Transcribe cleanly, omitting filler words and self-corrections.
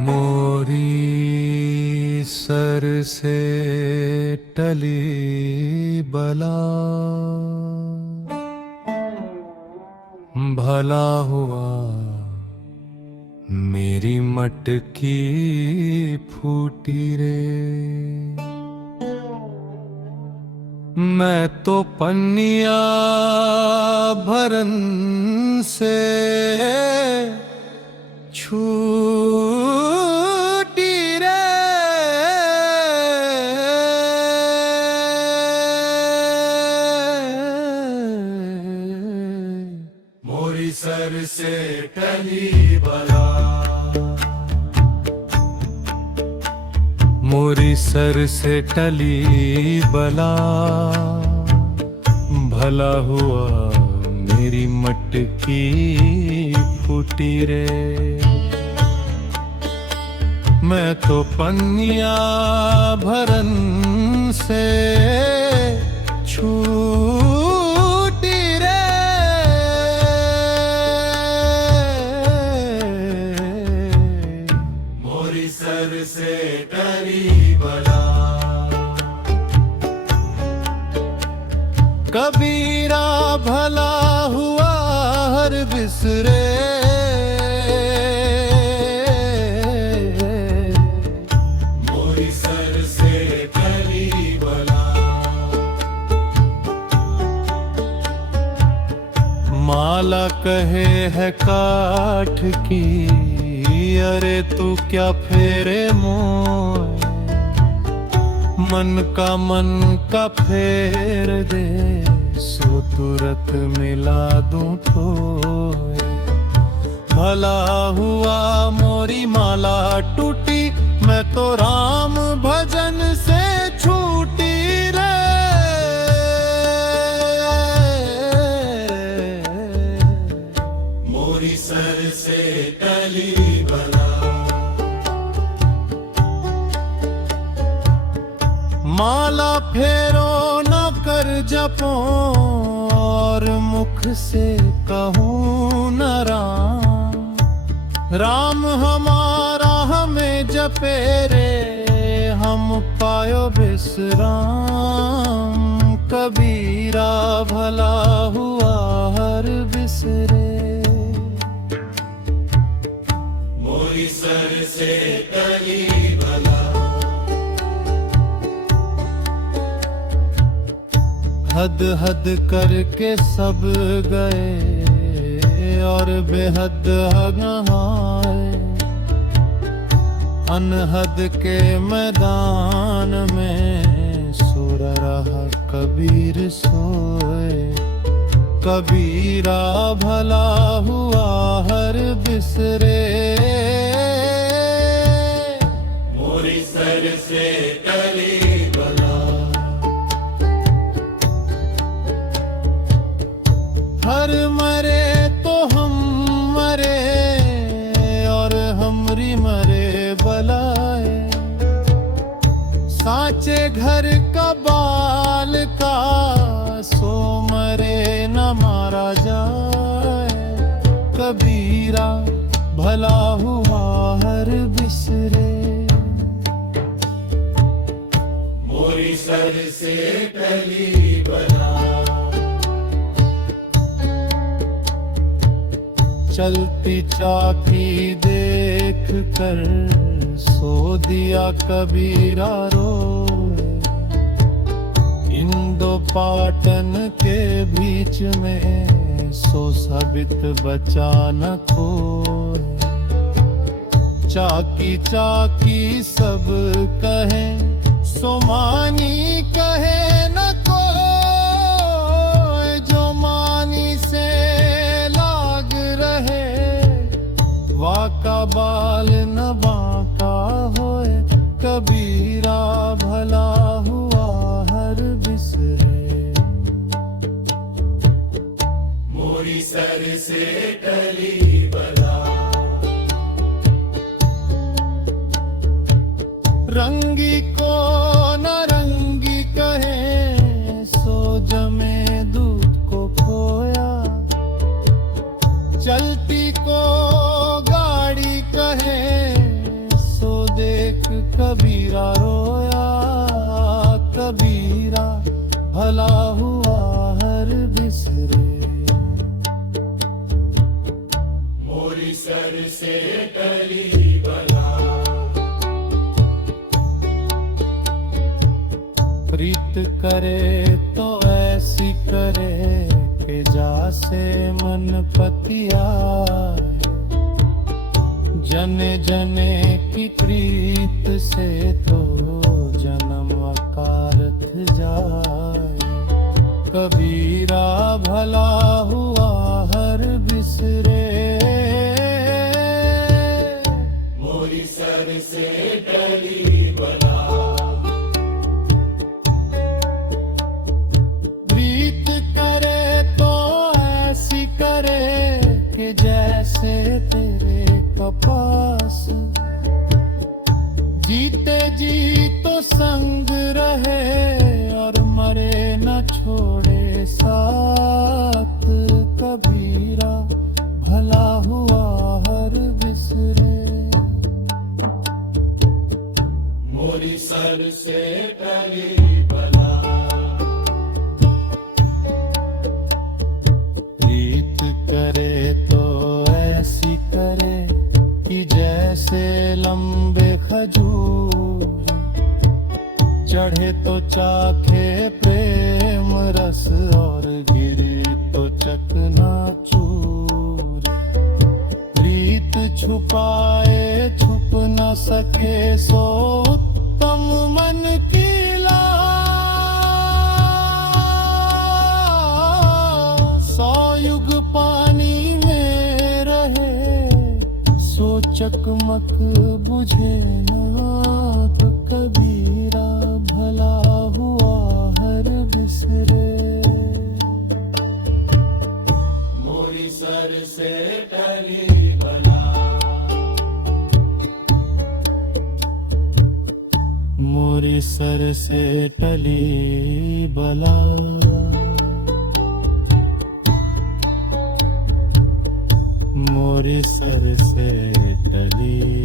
मोरी sir से टली बला, भला हुआ मेरी मटकी फूटी रे। मैं तो पन्निया भरन से छूटी रे। मोरी सर से टली बला, मोरी सर से टली बला, भला हुआ मेरी मटकी फूटी रे। मैं तो पन्निया भरन से छूटी रे। मोरी सर से टली बला, कबीरा भला हुआ हर बिसरे। मोरी सर से टली बला, माला कहे है काठ की, अरे तू क्या फेरे मोय। मन का फेर दे, सो तुरत मिला दूं ठोए। भला हुआ मोरी माला टूटी, मैं तो राम भजन से छूटी रे। मोरी सर से टली बला, माला फेरो न कर जपो, और मुख से कहूँ न राम। राम हमारा हमें जपे रे, हम पायो विश्राम। कबीरा भला हुआ हर बिसरे। मोरी सर से टली बला, हद हद करके सब गए, और बेहद हगहाए। अनहद के मैदान में सो रहा कबीर सोए। कबीरा भला हुआ हर बिसरे। मोरी सर से टली बला, हर मरे तो हम मरे, और हमरी मरे बलाए। साचे घर का बाल का, सो मरे न मारा जाए। कबीरा भला हुआ हर बिसरे। मोरी सर से टली बला, चलती चाकी देख कर सो दिया कबीरा रोए। इन दो पाटन के बीच में सो साबित बचा न खोए। चाकी चाकी सब कहे, सो मानी कहे न कोई। जो मानी से वाका बाल न बाका होए। कबीरा भला हुआ हर बिसरे। मोरी सर से टली बला, रंगी को न रंगी कहे, सो जमे दूध को खोया। चलती को गाड़ी कहे, भला हुआ हर बिसरे। मोरी सर से टली बला, प्रीत करे तो ऐसी करे कि जासे मन पतियाए। जने जने की प्रीत से तो जन्म अकारथ जाए। कबीरा भला हुआ हर बिसरे। मोरी सर से टली बला, प्रीत करे तो ऐसी करे कि जैसे तेरे कपास। जीते जी तो संग रहे और मरे न छोड़े साथ। कबीरा भला हुआ हर बिसरे। मोरी सर से टली बला, प्रीत करे तो ऐसी करे कि जैसे लंबे खजूर। चढ़े तो चाखे प्रेम रस और गिरे तो चकनाचूर। प्रीत छुपाए छुप न सके सो उत्तम मन की लाश। 100 युग पानी में रहे सो चकमक बुझे ना। तो कबीरा भला हुआ हर बिसरे। मोरी सर से टली बला, मोरी सर से टली बला। मोरी सर से टली